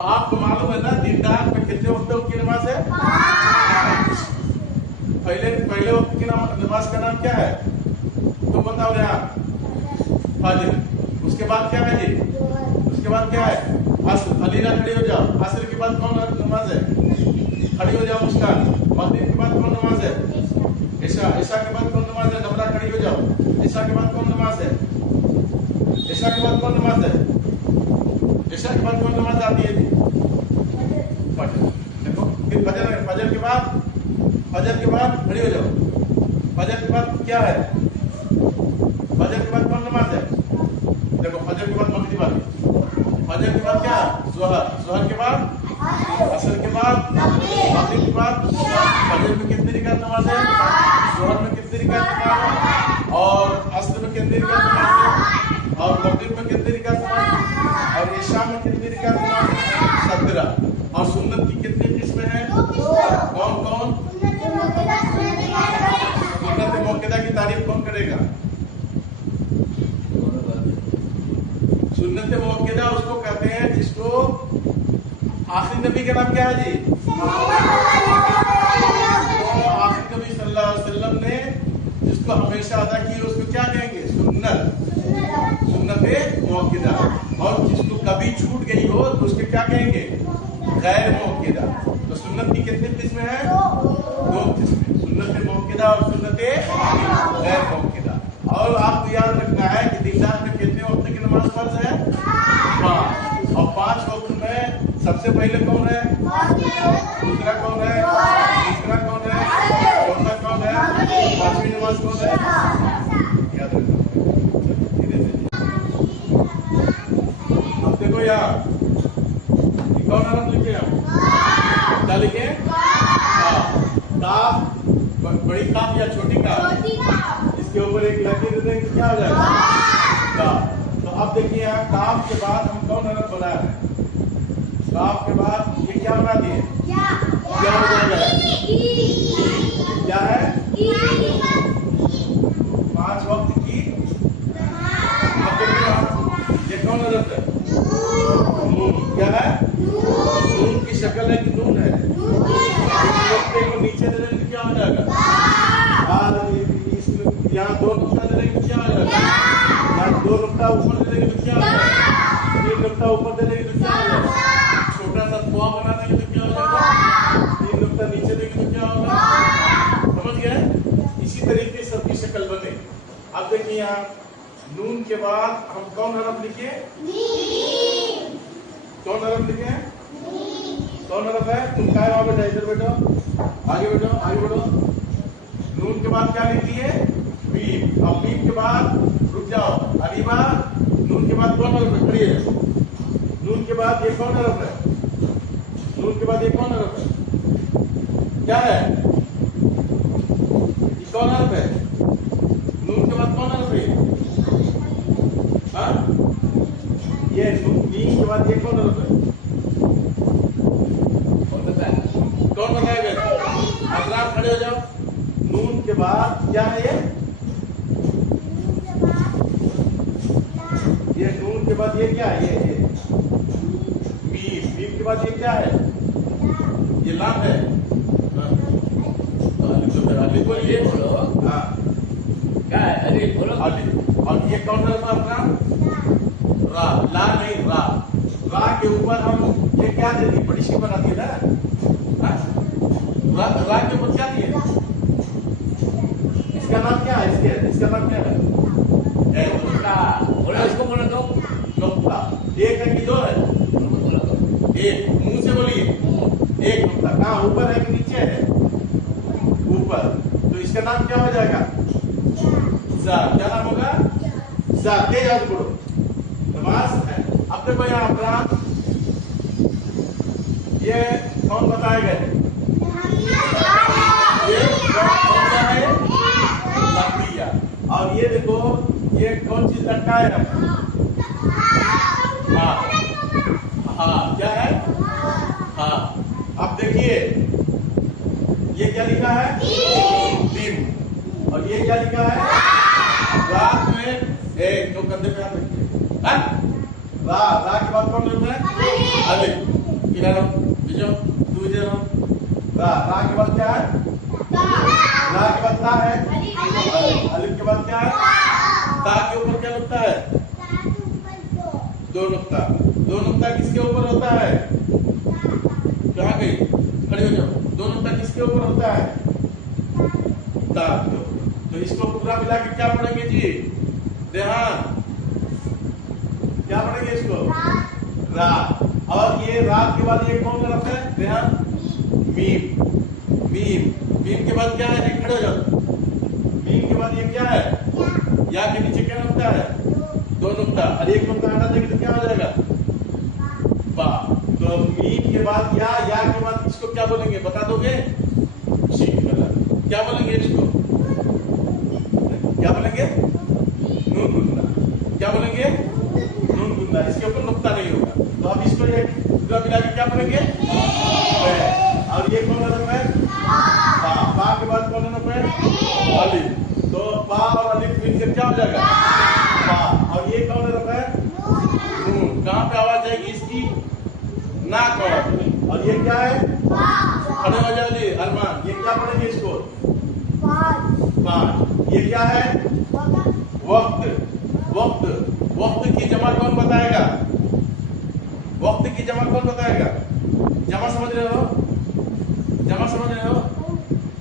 आपको मालूम है ना दिन रात में कितने वक्त की नमाज है? पहले वक्त की नमाज का नाम क्या है? तुम बताओ यार। फजर। उसके बाद क्या है जी? उसके बाद क्या है? असर। अलीना खड़ी हो जाओ। असर के बाद कौन नमाज है? खड़ी हो जाओ मुस्कान। मगरिब के बाद कौन नमाज है? ईशा। ईशा के बाद कौन नमाज है? नमरा खड़ी हो जाओ। ईशा के बाद कौन नमाज है? ईशा के बाद कौन नमाज है? ईशा के बाद कौन नमाज आती है? फजर। देखो फिर फजर के बाद खड़ी हो जाओ। फजर के बाद क्या है? फजर के बाद कौन नमाज है? देखो फजर के बाद मगरिब आती है। फजर के बाद क्या? ज़ोहर। ज़ोहर के बाद असर के बाद मगरिब के बाद फजर में कितनी रकात नमाज है? ज़ोहर में कितनी रकात नमाज है? और असर में कितनी रकात नमाज है? और मगरिब में कितनी रकात नमाज है? और ईशा में कितनी रकात नमाज है? 17। और सुन्नत की कितनी किस्में हैं? कौन कौन? सुन्नत मौक़िदा की तारीफ कौन करेगा? सुन्नत मौक़िदा उसको कहते हैं जिसको आखिरी नबी का नाम क्या है जी? आखिरी नबी सल्लल्लाहु अलैहि वसल्लम ने जिसको हमेशा अदा की उसको क्या कहेंगे? सुन्नत मौक़िदा। और जिसको कभी छूट गई हो तो उसके क्या कहेंगे? गैर मौक़िदा। तो सुन्नत की कितनी किस्में हैं? 2 किस्में, सुन्नत मौक़िदा और सुन्नत गैर मौक़िदा। और आपको याद रखना है कि दिन रात में कितने वक्त की नमाज फर्ज है? 5। और 5 वक्त में सबसे पहले कौन है? दूसरा कौन है? तीसरा कौन है? चौथा कौन है? 5वीं नमाज कौन है? याद रखना। अब देखो यार, कौन हरफ लिखे हम? क्या लिखे? काफ। बड़ी काफ या छोटी काफ? इसके ऊपर एक लकीर देंगे क्या हो जाएगा? काफ। तो अब देखिए यहाँ काफ के बाद हम कौन हरफ बना रहे हैं? काफ के बाद ये क्या बना दिए? क्या हो जाएगा? क्या है? 5 वक्त की। ये कौन हरफ है? नून। क्या है? नून की शक्ल है कि नून है? को नीचे दे देंगे क्या हो जाएगा? यहाँ 2 नुक्ता दे देंगे क्या हो जाएगा? यहाँ 2 नुक्ता ऊपर दे देंगे तो क्या हो जाएगा? 3 नुक्ता ऊपर दे देंगे तो क्या हो जाएगा? छोटा सा कुआं बना देंगे तो क्या हो जाएगा? 3 नुक्ता नीचे देंगे तो क्या होगा? समझ गए? इसी तरीके से सबकी शक्ल बने। अब देखिए यहाँ नून के बाद हम कौन हरफ लिखे? कौन हरफ लिखे? कौन हरफ है? तुम क्या वहां बैठा? इधर बैठो, आगे बैठो, आगे बढ़ो। नून के बाद क्या लिख दिए? मीम। अब मीम के बाद रुक जाओ, अलीमा। नून के बाद कौन हरफ है? खड़ी है। नून के बाद ये कौन हरफ है? नून के बाद ये कौन हरफ है? क्या है? ये कौन हरफ है? नून के बाद कौन हरफ है? हाँ? ये मीम के बाद ये कौन हरफ है? कौन बताएगा? अफराद खड़े हो जाओ। नून के बाद क्या है? ये नून के बाद ये क्या है? ये मीम। मीम के बाद ये क्या है? ये लाम है। अली बोलिए। हाँ क्या है? अली बोलो। अली। और ये कौन सा अफराद? रा। ला नहीं, रा। रा के ऊपर हम ये क्या देते? बड़ी सी बनाती है ना। रा के ऊपर क्या दिए? इसका नाम क्या है? इसका नाम क्या है? बोलो इसको, बोलो दो। नुक्ता। एक है कि 2 है? एक। मुंह से बोलिए। एक नुक्ता। कहाँ? ऊपर है कि नीचे है? ऊपर। तो इसका नाम क्या हो जाएगा? जा। क्या नाम होगा? जा। तेज आवाज बोलो। नमाज है। अब देखो यहाँ अपराध ये कौन बताए गए? ये कौन सा है? लकड़िया। और ये देखो ये कौन चीज लटका है? हाँ हाँ। क्या है? हाँ। अब देखिए ये क्या लिखा है? दिन। और ये क्या लिखा है? रात में। एक तो कंधे पे हाथ रखिए। रा के बाद कौन लेता है? अलिफ। किनारो बीजो तू इधर रा रा के बाद क्या है रा के बाद ता है अलिफ के बाद क्या है ता के ऊपर क्या नुक्ता है दो नुक्ता किसके ऊपर होता है कहाँ गई खड़ी हो जाओ दो नुक्ता किसके ऊपर होता है ता के ऊपर। तो इसको पूरा मिला के क्या पढ़ेंगे जी ध्यान क्या पढ़ेंगे इसको रा और ये रा के बाद ये कौन तरफ है ध्यान मीम मीम मीम के बाद क्या है जी खड़े हो जाओ मीम के बाद ये क्या है या के नीचे क्या नुक्ता है दो नुक्ता और एक नुक्ता हटा देंगे तो क्या हो जाएगा बा। तो मीम के बाद या के बाद इसको क्या बोलेंगे बता दोगे क्या बोलेंगे इसको क्या बोलेंगे नून गुंदा क्या बोलेंगे नून गुंदा इसके ऊपर नुक्ता नहीं होगा। तो अब इसको ये पूरा मिला के क्या पढ़ेंगे और ये कौन हरफ है पा के बाद कौन हरफ है अलिफ। तो पा और अलिफ मिलकर क्या हो जाएगा पा और ये कौन हरफ है नून। कहाँ पे आवाज आएगी इसकी नाक पर और ये क्या है खड़े हो जाओ जी अरमान ये क्या पढ़ेंगे इसको पाँच। ये क्या है वक्त वक्त वक्त की जमा कौन बताएगा वक्त की जमा कौन बताएगा जमा समझ रहे हो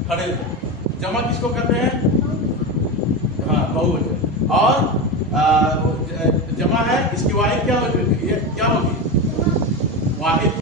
खड़े जमा किसको कहते हैं हाँ बहुवचन और जमा है इसकी वाहिद क्या होगी ये क्या होगी वाहिद